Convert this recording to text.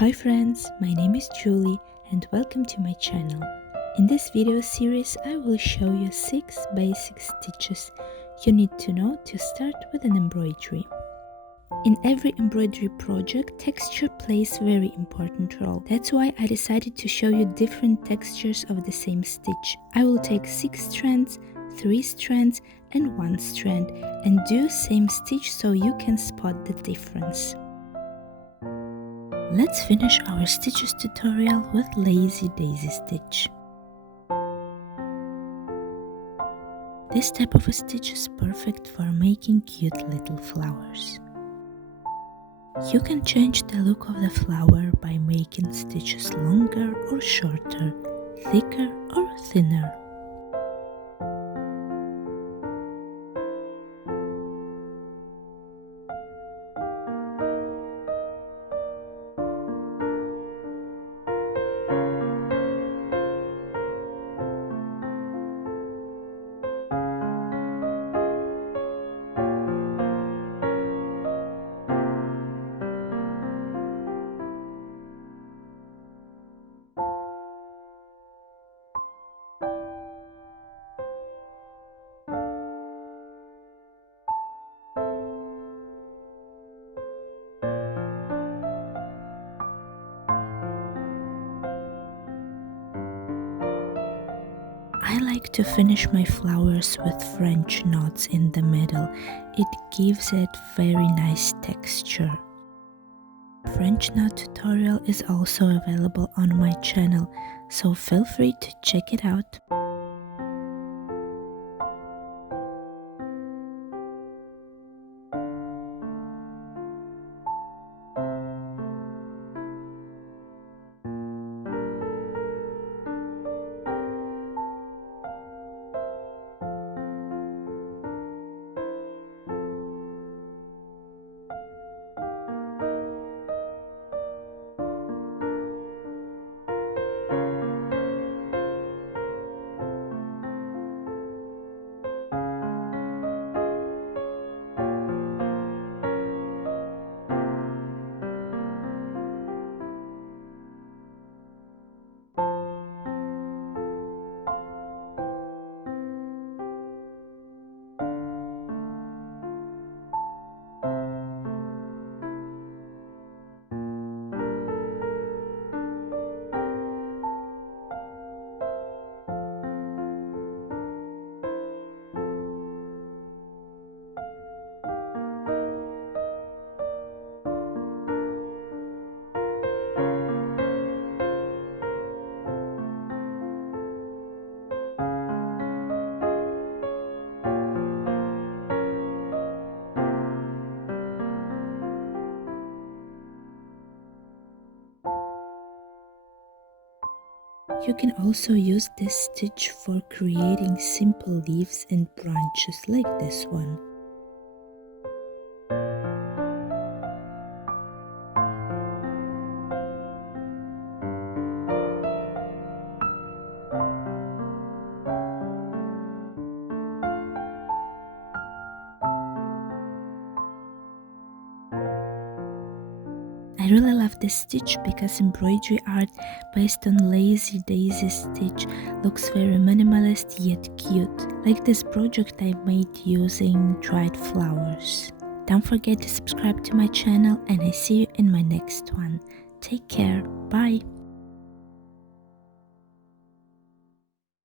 Hi friends, my name is Julie and welcome to my channel. In this video series I will show you 6 basic stitches you need to know to start with an embroidery. In every embroidery project, texture plays a very important role. That's why I decided to show you different textures of the same stitch. I will take 6 strands, 3 strands and 1 strand and do same stitch so you can spot the difference. Let's finish our stitches tutorial with lazy daisy stitch. This type of a stitch is perfect for making cute little flowers. You can change the look of the flower by making stitches longer or shorter, thicker or thinner. I like to finish my flowers with French knots in the middle. It gives it very nice texture. French knot tutorial is also available on my channel, so feel free to check it out. You can also use this stitch for creating simple leaves and branches like this one. I really love this stitch because embroidery art based on lazy daisy stitch looks very minimalist yet cute, like this project I made using dried flowers. Don't forget to subscribe to my channel and I see you in my next one. Take care, bye!